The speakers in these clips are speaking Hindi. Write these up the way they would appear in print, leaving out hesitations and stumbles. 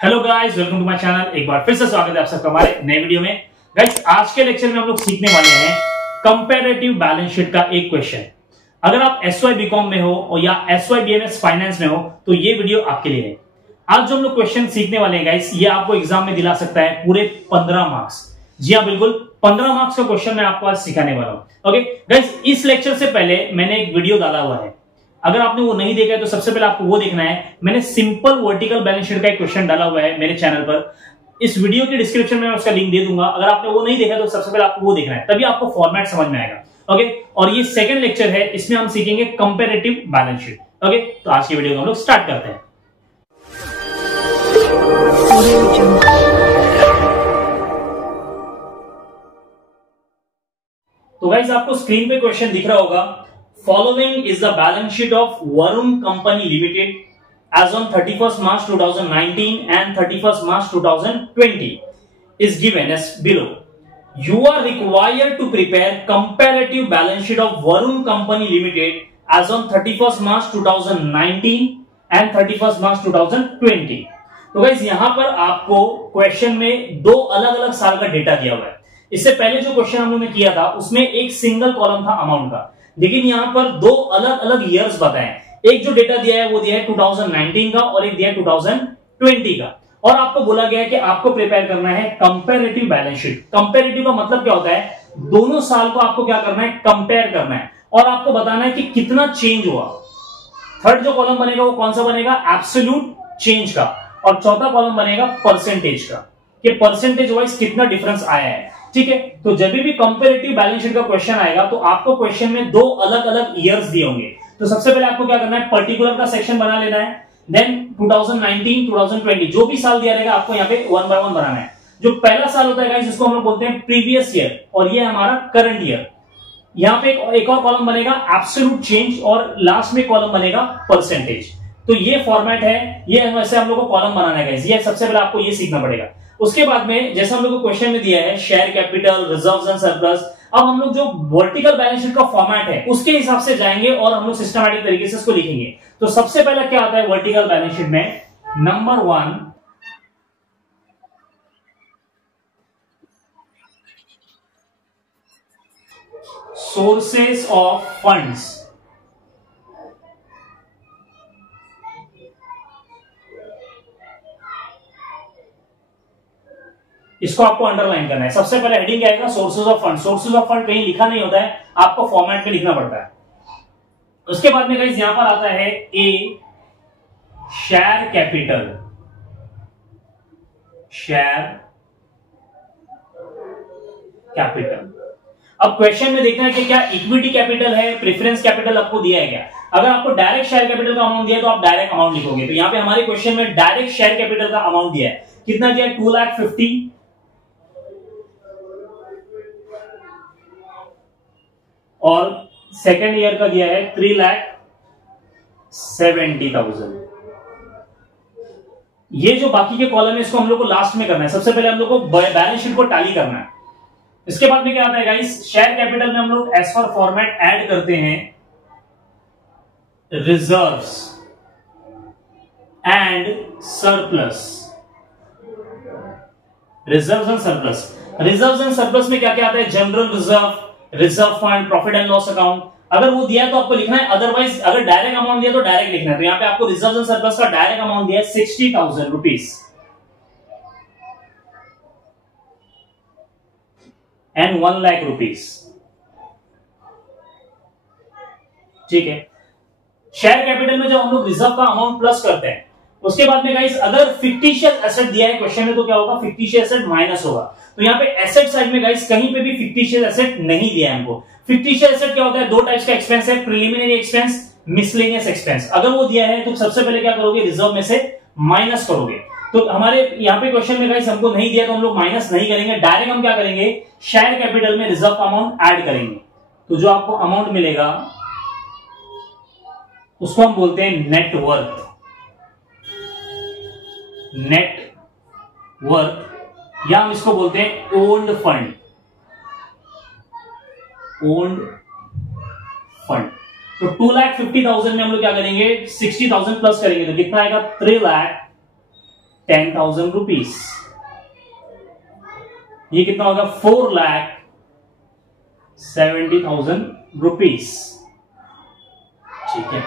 Hello guys, welcome to my channel. एक बार फिर से स्वागत है आप सबका हमारे नए वीडियो में। गाइस, आज के लेक्चर में हम लोग सीखने वाले हैं कंपैरेटिव बैलेंस शीट का एक क्वेश्चन। अगर आप एसवाई बीकॉम में हो और या एसवाई बीएमएस फाइनेंस में हो तो ये वीडियो आपके लिए है। आज जो हम लोग क्वेश्चन सीखने वाले हैं गाइस, ये आपको एग्जाम में दिला सकता है पूरे 15 मार्क्स। जी हाँ, बिल्कुल 15 मार्क्स का क्वेश्चन मैं आपको आज सिखाने वाला हूं। ओके गाइस, इस लेक्चर से पहले मैंने एक वीडियो डाला हुआ है। अगर आपने वो नहीं देखा है तो सबसे पहले आपको वो देखना है। मैंने सिंपल वर्टिकल बैलेंस शीट का एक क्वेश्चन डाला हुआ है मेरे चैनल पर। इस वीडियो के डिस्क्रिप्शन में मैं उसका लिंक दे दूंगा। अगर आपने वो नहीं देखा तो सबसे पहले आपको वो देखना है, तभी आपको फॉर्मेट समझ में आएगा। ओके, और ये सेकंड लेक्चर है, इसमें हम सीखेंगे कंपैरेटिव बैलेंस शीट। ओके, तो आज की वीडियो को हम लोग स्टार्ट करते हैं। तो गाइस, आपको स्क्रीन पे क्वेश्चन दिख रहा होगा। Following is the balance sheet of Varun Company Limited as on 31st March 2019 and 31st March 2020 is given as below. You are required to prepare comparative balance sheet of Varun Company Limited as on 31st March 2019 and 31st March 2020. तो गाइस, यहां पर आपको क्वेश्चन में दो अलग अलग साल का डेटा दिया हुआ है। इससे पहले जो क्वेश्चन हम लोगों ने किया था उसमें एक सिंगल कॉलम था अमाउंट का, लेकिन यहां पर दो अलग अलग ईयर्स बताए। एक जो डेटा दिया है वो दिया है 2019 का और एक दिया है 2020 का। और आपको बोला गया है कि आपको प्रिपेयर करना है कंपैरेटिव बैलेंस शीट। कंपैरेटिव का मतलब क्या होता है? दोनों साल को आपको क्या करना है? कंपेयर करना है और आपको बताना है कि कितना चेंज हुआ। थर्ड जो कॉलम बनेगा वो कौन सा बनेगा? एब्सोल्यूट चेंज का। और चौथा कॉलम बनेगा परसेंटेज का, कि परसेंटेज वाइज कितना डिफरेंस आया है। ठीक है, तो जब भी कंपैरेटिव बैलेंस शीट का क्वेश्चन आएगा तो आपको क्वेश्चन में दो अलग अलग ईयर्स दिए होंगे। तो सबसे पहले आपको क्या करना है? पर्टिकुलर का सेक्शन बना लेना है। देन 2019, 2020 जो भी साल दिया रहेगा आपको यहाँ पे वन बाय वन बनाना है। जो पहला साल होता है गाइस, जिसको हम लोग बोलते हैं प्रीवियस ईयर, और ये हमारा करंट ईयर। यहाँ पे एक और कॉलम बनेगा एब्सोल्यूट चेंज और लास्ट में कॉलम बनेगा परसेंटेज। तो ये फॉर्मेट है, ये वैसे हम लोग को कॉलम बनाना है गाइस। ये सबसे पहले आपको ये सीखना पड़ेगा। उसके बाद में जैसे हम लोग को क्वेश्चन में दिया है share capital, reserves and surplus, अब हम लोग जो वर्टिकल बैलेंस शीट का फॉर्मेट है उसके हिसाब से जाएंगे और हम लोग सिस्टमैटिक तरीके से इसको लिखेंगे। तो सबसे पहला क्या आता है वर्टिकल बैलेंस शीट में? Number 1, sources of funds. इसको आपको अंडरलाइन करना है। सबसे पहले हेडिंग क्या आएगा? Sources of fund. Sources of fund कहीं लिखा नहीं होता है, आपको फॉर्मेट में लिखना पड़ता है। उसके बाद में गाइस यहां पर आता है ए, शेयर कैपिटल। Share capital. अब क्वेश्चन में देखना है कि क्या इक्विटी कैपिटल है, प्रेफरेंस कैपिटल आपको दिया है क्या। अगर आपको डायरेक्ट शेयर कैपिटल का अमाउंट दिया है तो आप डायरेक्ट अमाउंट लिखोगे। तो यहां पे हमारे क्वेश्चन में डायरेक्ट शेयर कैपिटल का अमाउंट दिया है। कितना दिया है? 2,50,000। और सेकेंड ईयर का दिया है 3,70,000। ये जो बाकी के कॉलम है इसको हम लोग को लास्ट में करना है। सबसे पहले हम लोग को बैलेंस शीट को टैली करना है। इसके बाद में क्या आता है गाइस? शेयर कैपिटल में हम लोग एज पर फॉर्मेट ऐड करते हैं reserves and surplus. Reserves and surplus. Reserves and surplus में क्या क्या आता है? General reserve, reserve fund, profit and loss account. अगर वो दिया है तो आपको लिखना है, अदरवाइज अगर डायरेक्ट अमाउंट दिया तो डायरेक्ट लिखना है। तो यहां पे आपको रिजर्व्स एंड सरप्लस का डायरेक्ट अमाउंट दिया है 60,000 रुपीज एंड 1 लाख रुपीज। ठीक है, शेयर कैपिटल में जब हम लोग रिजर्व का अमाउंट प्लस करते हैं, उसके बाद में गाइस अगर फिक्टिशियस एसेट दिया है क्वेश्चन में तो क्या होगा? फिक्टिशियस एसेट माइनस होगा। तो यहाँ पे एसेट साइड में गाइस कहीं पे भी फिक्टिशियस एसेट नहीं दिया है हमको। फिक्टिशियस एसेट क्या होता है? दो टाइप्स का एक्सपेंस है, प्रिलिमिनरी एक्सपेंस, मिसलेनियस एक्सपेंस। अगर वो दिया है तो सबसे पहले क्या करोगे? रिजर्व में से माइनस करोगे। तो हमारे यहाँ पे क्वेश्चन में गाइस हमको नहीं दिया तो हम लोग माइनस नहीं करेंगे, डायरेक्ट हम क्या करेंगे? शेयर कैपिटल में रिजर्व का अमाउंट ऐड करेंगे। तो जो आपको अमाउंट मिलेगा उसको हम बोलते हैं नेटवर्थ। नेटवर्थ, या हम इसको बोलते हैं ओन्ड फंड। Owned fund. तो 2,50,000 में हम लोग क्या करेंगे? 60,000 प्लस करेंगे तो कितना आएगा? ₹10,000। ये कितना होगा? ₹4,70,000। ठीक है,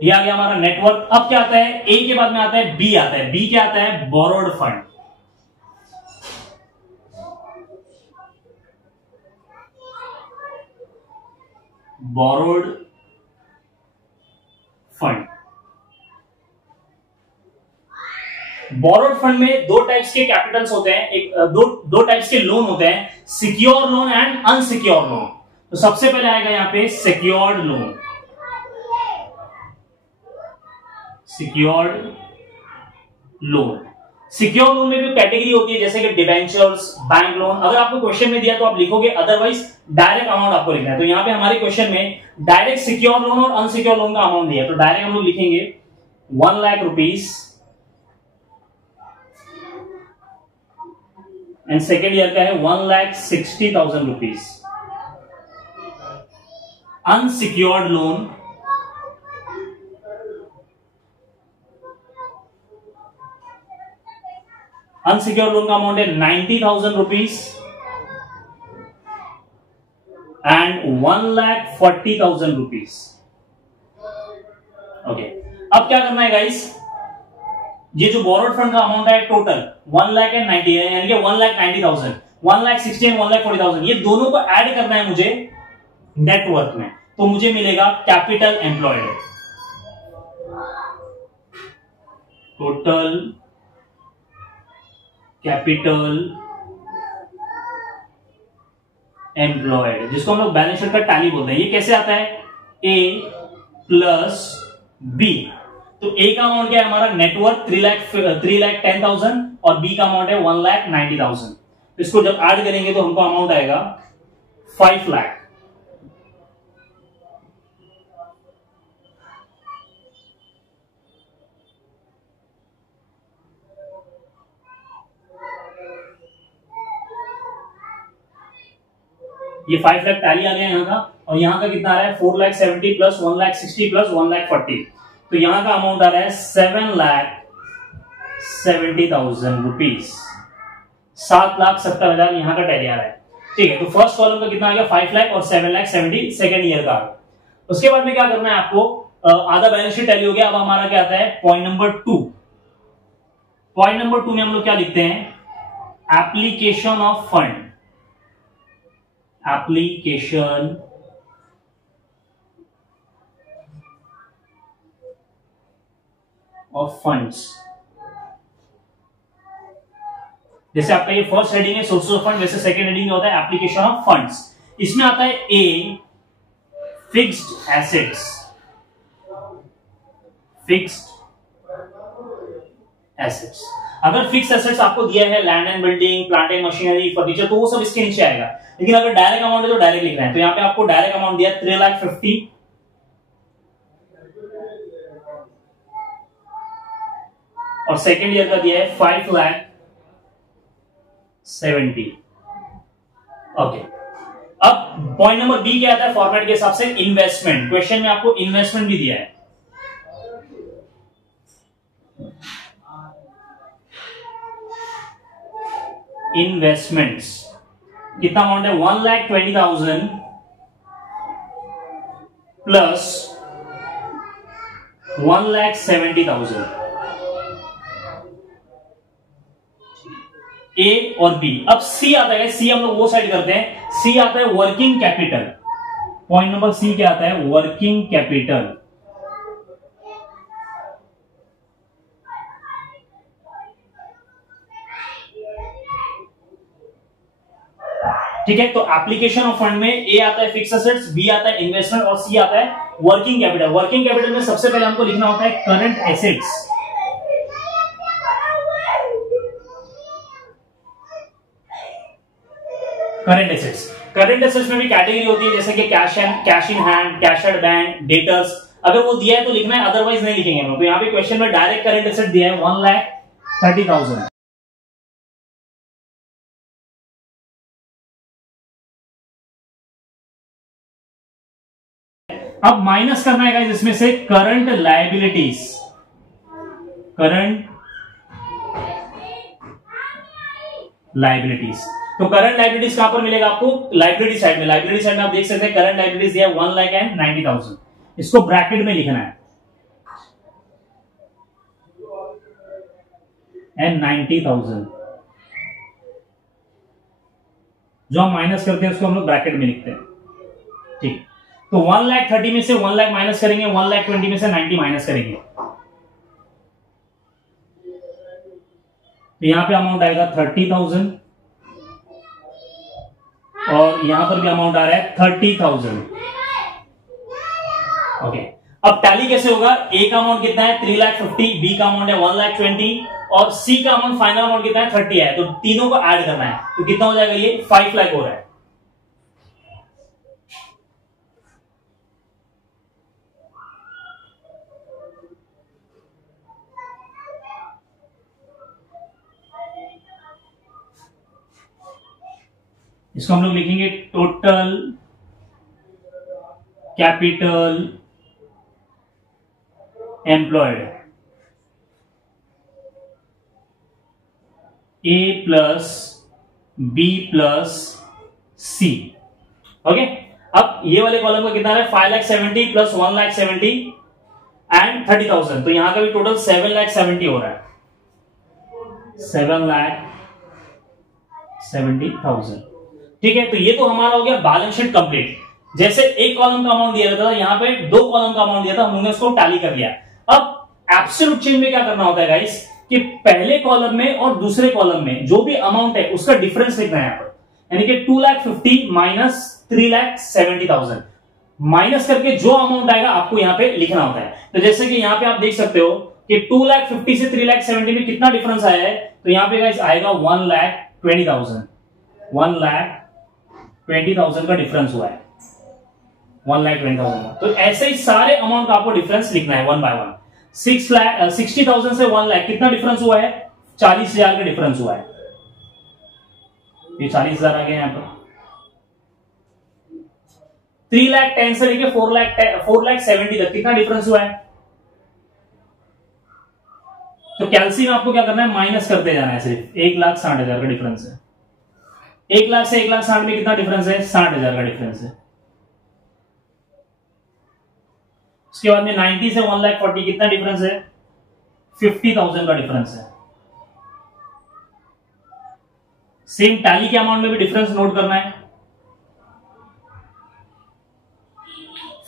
ये आ गया हमारा नेटवर्क। अब क्या आता है? ए के बाद में आता है बी आता है। बी क्या आता है? Borrowed fund. Borrowed fund. Borrowed fund में दो टाइप्स के कैपिटल्स होते हैं, एक दो टाइप्स के लोन होते हैं, secure loan and unsecure loan. तो सबसे पहले आएगा यहां पे secured loan. Secured loan, secure loan में भी कैटेगरी होती है, जैसे कि डिबेंचर्स, बैंक लोन। अगर आपको क्वेश्चन में दिया तो आप लिखोगे, अदरवाइज डायरेक्ट अमाउंट आपको लिखना है। तो यहां पे हमारे क्वेश्चन में डायरेक्ट सिक्योर लोन और अनसिक्योर लोन का अमाउंट दिया है, तो डायरेक्ट हम लोग लिखेंगे 1 lakh rupees and second year का है 1,60,000 रुपीज। अनसिक्योर्ड लोन का अमाउंट है 90,000 रुपीज एंड 1,40,000 रुपीज। ओके, अब क्या करना है गाइस? ये जो बोरोड फंड का अमाउंट है टोटल 1,90,000 यानी कि 1,90,000, 1,60,000 एंड 1,40,000, ये दोनों को ऐड करना है मुझे नेटवर्क में। तो मुझे मिलेगा capital employed, total capital employed, जिसको हम लोग बैलेंस शीट का टैली बोलते हैं। ये कैसे आता है? ए प्लस बी। तो ए का अमाउंट क्या है हमारा? नेटवर्क 3,10,000 और बी का अमाउंट है 1,90,000। तो इसको जब ऐड करेंगे तो हमको अमाउंट आएगा 5 लाख। ये 5 लाख टैली आ गया यहाँ का, और यहाँ का कितना आ रहा है? 4,70,000 प्लस 1,60,000 प्लस 1,40,000। तो यहाँ का अमाउंट आ रहा है 7,70,000 रुपीज। 7,70,000 यहाँ का टैली आ रहा है। ठीक है, तो फर्स्ट कॉलम का कितना आ गया? 5 लाख और 7,70,000 सेकेंड ईयर का। उसके बाद में क्या करना है आपको? आधा बैलेंस शीट टैली हो गया। अब हमारा क्या आता है? Point number 2। पॉइंट नंबर 2 में हम लोग क्या लिखते हैं? Application of fund. Application of funds. जैसे आपका ये फर्स्ट हेडिंग है सोर्सेस ऑफ फंड, वैसे सेकंड हेडिंग में होता है एप्लीकेशन ऑफ फंड्स। इसमें आता है a fixed assets. Fixed assets, अगर फिक्स एसेट्स आपको दिया है land and building, plant and machinery, furniture, तो वो सब इसके नीचे आएगा। लेकिन अगर डायरेक्ट अमाउंट है तो डायरेक्ट लिख रहे हैं। तो यहाँ पे आपको डायरेक्ट अमाउंट दिया 3,50,000 और सेकेंड ईयर का दिया है 5,70,000। ओके, अब पॉइंट नंबर बी क्या आता है फॉर्मेट के हिसाब से? इन्वेस्टमेंट। क्वेश्चन में आपको इन्वेस्टमेंट भी दिया है। इन्वेस्टमेंट्स कितना अमाउंट है? 1,20,000 प्लस 1,70,000। ए और बी। अब सी आता है, सी हम लोग वो साइड करते हैं। सी आता है working capital. Point number C क्या आता है? Working capital. ठीक है, तो एप्लीकेशन ऑफ फंड में ए आता है फिक्स एसेट्स, बी आता है इन्वेस्टमेंट और सी आता है वर्किंग कैपिटल। वर्किंग कैपिटल में सबसे पहले हमको लिखना होता है current assets. Current assets, current assets में भी कैटेगरी होती है, जैसे कि cash in hand, cash at bank, debtors. अगर वो दिया है तो लिखना है, अदरवाइज नहीं लिखेंगे हम। तो यहाँ पे क्वेश्चन में डायरेक्ट करंट एसेट दिया है 1,30,000। अब माइनस करना है गाइस इसमें से करंट लायबिलिटीज। Current liabilities. तो करंट लाइबिलिटीज कहां पर मिलेगा आपको? लाइबिलिटी साइड में। लाइबिलिटी साइड में आप देख सकते हैं करंट लाइबिलिटीज दिया 1,90,000। इसको ब्रैकेट में लिखना है एंड 90,000, जो हम माइनस करते हैं उसको हम लोग ब्रैकेट में लिखते हैं। ठीक, तो 1,30,000 में से 1 लाख माइनस करेंगे, 1,20,000 में से 90 माइनस करेंगे, तो यहां पे अमाउंट आएगा 30,000 और यहां पर भी अमाउंट आ रहा है 30,000। ओके, अब टैली कैसे होगा? ए का अमाउंट कितना है? 3,50,000, बी का अमाउंट है 1,20,000 और सी का अमाउंट फाइनल अमाउंट कितना है? 30 है। तो तीनों को ऐड करना है, तो कितना हो जाएगा? ये 5 लाख हो रहा है। इसको हम लोग लिखेंगे टोटल कैपिटल एम्प्लॉयड ए प्लस बी प्लस सी। ओके, अब ये वाले कॉलम का कितना है? 5,70,000 प्लस 1,70,000 एंड 30,000, तो यहां का भी टोटल 7,70,000 हो रहा है। 7,70,000। ठीक है, तो ये तो हमारा हो गया बैलेंस शीट कंप्लीट। जैसे एक कॉलम का अमाउंट दिया था, यहां पे 2 कॉलम का अमाउंट दिया था, हमने उसको टैली कर लिया। अब एब्सोल्यूट चेंज में क्या करना होता है गाइस, कि पहले कॉलम में और दूसरे कॉलम में जो भी अमाउंट है उसका डिफरेंस लिखना है यहां पर, यानी कि 2,50,000 माइनस 3,70,000 माइनस करके जो अमाउंट आएगा आपको यहां पे लिखना होता है। तो जैसे कि यहां पे आप देख सकते हो कि 2,50,000 से 3,70,000 में कितना डिफरेंस आया है, तो यहां पे गाइस आएगा 1,20,000। 1,20,000 का डिफरेंस हुआ है, 1,20,000 का। तो ऐसे ही सारे अमाउंट का आपको डिफरेंस लिखना है वन बाय वन। 60,000 से 1 लाख कितना डिफरेंस हुआ है? 40,000 का डिफरेंस हुआ है। ये 40,000 आ गया यहां पर। 3,10,000 से लेके 4,70,000 तक कितना डिफरेंस हुआ है? तो कैलसी में आपको क्या करना है? माइनस करते जाना है। सिर्फ 1,60,000 का डिफरेंस है। 1 लाख से 1,60,000 में कितना डिफरेंस है? 60,000 का डिफरेंस है। उसके बाद में 90 से 1,40,000 कितना डिफरेंस है? 50,000 का डिफरेंस है। सेम टैली के अमाउंट में भी डिफरेंस नोट करना है।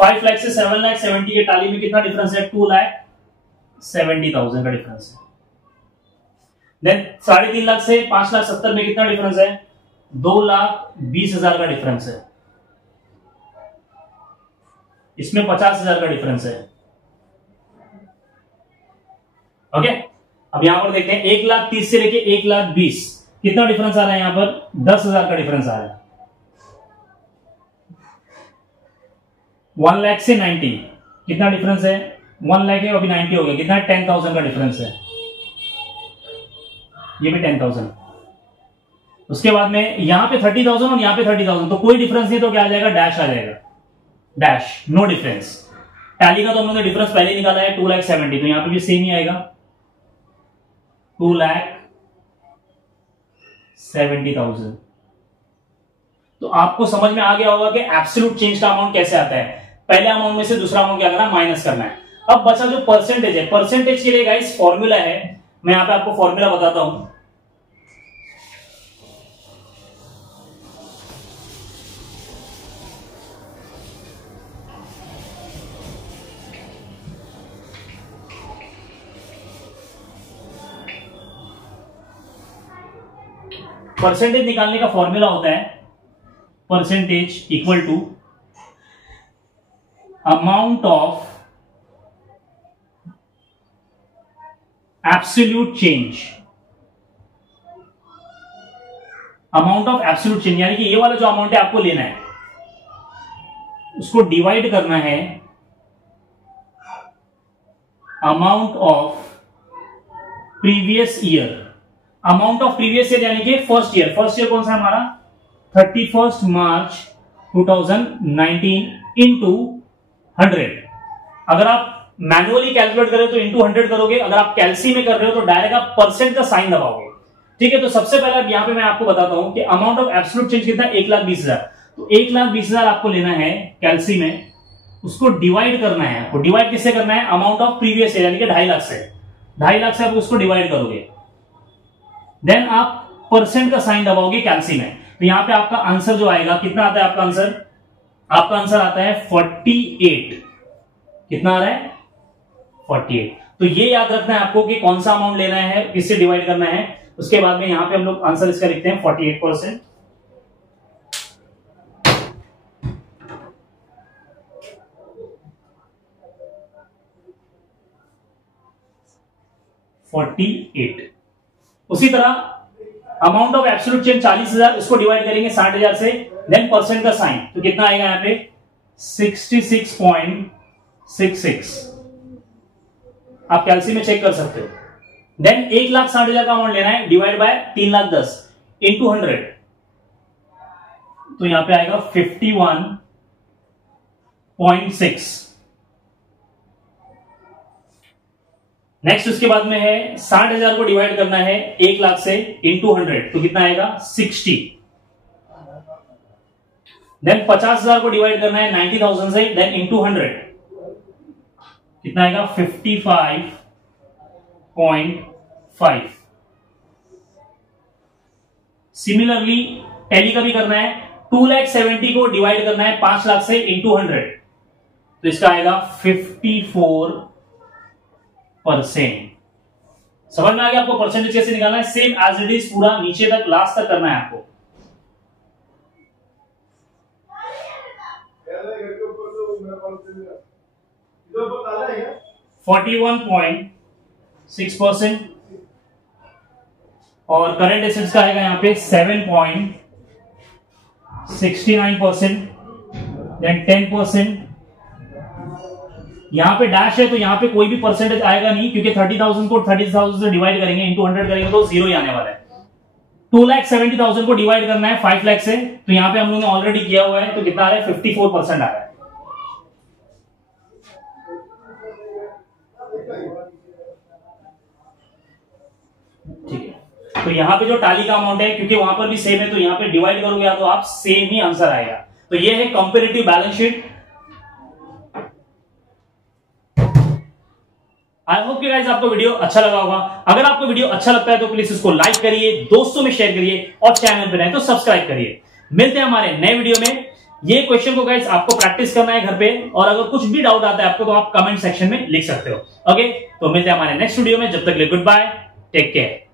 5 लाख से 7,70,000 के टैली में कितना डिफरेंस है? 2,70,000 का डिफरेंस है। देन 3.5 लाख से 5,70,000 में कितना डिफरेंस है? 2,20,000 का डिफरेंस है। इसमें 50,000 का डिफरेंस है। ओके, अब यहां पर देखते हैं 1,30,000 से लेके 1,20,000 कितना डिफरेंस आ रहा है? यहां पर 10,000 का डिफरेंस आ रहा है। 1 लाख से 90 कितना डिफरेंस है? 1 लाख है, अभी 90 हो गया, कितना? 10,000 का डिफरेंस है। ये भी 10,000। उसके बाद में यहां पे 30,000 और यहां पे 30,000, तो कोई डिफरेंस नहीं, तो क्या आ जाएगा? डैश आ जाएगा। Dash, no difference. टैली का तो हम लोगों ने डिफरेंस पहले निकाला है 2,70,000, तो यहां पे भी सेम ही आएगा 2,70,000। तो आपको समझ में आ गया होगा कि एब्सोल्यूट चेंज का अमाउंट कैसे आता है। पहले अमाउंट में से दूसरा अमाउंट क्या करना है? माइनस करना है। अब बचा जो परसेंटेज है, परसेंटेज के लिए गाइस फॉर्मूला है, मैं यहां पे आपको फॉर्मूला बताता हूं। परसेंटेज निकालने का फॉर्मूला होता है percentage equal to amount of absolute change. Amount of absolute change यानी कि ये वाला जो अमाउंट है आपको लेना है, उसको डिवाइड करना है amount of previous year. Amount of previous year यानी कि फर्स्ट ईयर। फर्स्ट ईयर कौन सा हमारा? 31 मार्च 2019 इंटू 100। अगर आप मैनुअली कैलकुलेट करें तो इंटू 100 करोगे, अगर आप कैलसी में कर रहे हो तो डायरेक्ट आप परसेंट का साइन दबाओगे। ठीक है, तो सबसे पहले यहाँ पे मैं आपको बताता हूं कि अमाउंट ऑफ एब्सोल्यूट चेंज कितना है, 1,20,000। तो 1,20,000 आपको लेना है कैल्सी में, उसको डिवाइड करना है। आपको डिवाइड किससे करना है, अमाउंट ऑफ प्रीवियस ईयर यानी कि 2.5 लाख से। 2.5 लाख से आप उसको डिवाइड करोगे, देन आप परसेंट का साइन दबाओगे कैल्सी में। तो यहां पे आपका आंसर जो आएगा, कितना आता है आपका आंसर, आपका आंसर आता है 48। कितना आ रहा है, 48। तो ये याद रखना है आपको कि कौन सा अमाउंट लेना है, किससे डिवाइड करना है। उसके बाद में यहां पे हम लोग आंसर इसका लिखते हैं 48%। उसी तरह अमाउंट ऑफ एब्सोल्यूट चेंज 40,000, इसको डिवाइड करेंगे 60,000 से, देन परसेंट का साइन, तो कितना आएगा यहां पे 66.66। आप कैल्सी में चेक कर सकते हो। देन 1,60,000 का अमाउंट लेना है, डिवाइड बाय 3,10,000 इंटू 100, तो यहां पे आएगा 51.6। नेक्स्ट उसके बाद में है 60,000 को डिवाइड करना है 1 लाख से इंटू 100, तो कितना आएगा 60। देन 50,000 को डिवाइड करना है 90,000 से, देन इंटू 100, कितना आएगा 55.5। सिमिलरली टैली का भी करना है, 2,70,000 को डिवाइड करना है 5 लाख से इंटू 100, तो इसका आएगा 54%। समझ में आ गया आपको परसेंटेज कैसे निकालना है, सेम एज इट इज पूरा नीचे तक लास्ट तक करना है आपको। 41.6% और करंट एसेट्स का आएगा यहां पे 7.69%, देन 10%। यहां पे डैश है तो यहां पे कोई भी परसेंटेज आएगा नहीं, क्योंकि 30,000 को 30,000 से डिवाइड करेंगे, इंटू 100 करेंगे तो 0 ही आने वाला है। 2,70,000 को डिवाइड करना है 5 लाख से, तो यहां पे हम लोगों ने ऑलरेडी किया हुआ है, तो कितना आ रहा है 54% आ रहा है। ठीक है, तो यहां पे जो टाली का अमाउंट है, क्योंकि वहां पर भी सेम है, तो यहां पे डिवाइड करोगे तो आप सेम ही आंसर आएगा। तो ये है comparative balance sheet. I hope कि गाइस आपको वीडियो अच्छा लगा होगा। अगर आपको वीडियो अच्छा लगता है तो प्लीज इसको लाइक करिए, दोस्तों में शेयर करिए, और चैनल पे नए तो सब्सक्राइब करिए। मिलते हैं हमारे नए वीडियो में। ये क्वेश्चन को गाइस आपको प्रैक्टिस करना है घर पे, और अगर कुछ भी डाउट आता है आपको तो आप कमेंट सेक्शन में लिख सकते हो। ओके, तो मिलते हैं हमारे नेक्स्ट वीडियो में। जब तक के लिए गुड बाय, टेक केयर।